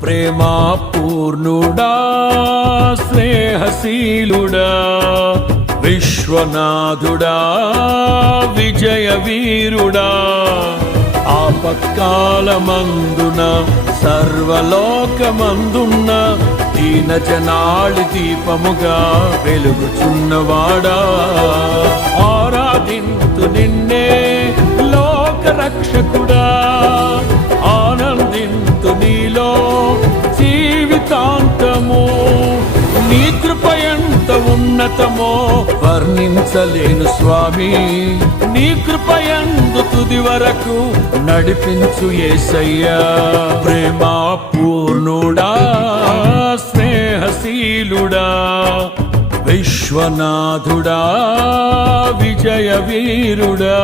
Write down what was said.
ప్రేమా పూర్ణుడా స్నేహశీలుడా విశ్వనాథుడా విజయ వీరుడా ఆపత్కాలమందున సర్వలోకమందున్న దీన జనాళి దీపముగా వెలుగుచున్నవాడా ఆరాధింతు నిన్నే లోక రక్షకుడా ఆనందింతు నీలో జీవితాంతము నీ కృప ఎంత ఉన్నతమో వర్ణించలేను స్వామి నీ కృప యందు తుది వరకు నడిపించు యేసయ్యా ప్రేమా పూర్ణుడా స్నేహశీలుడా విశ్వనాథుడా విజయ వీరుడా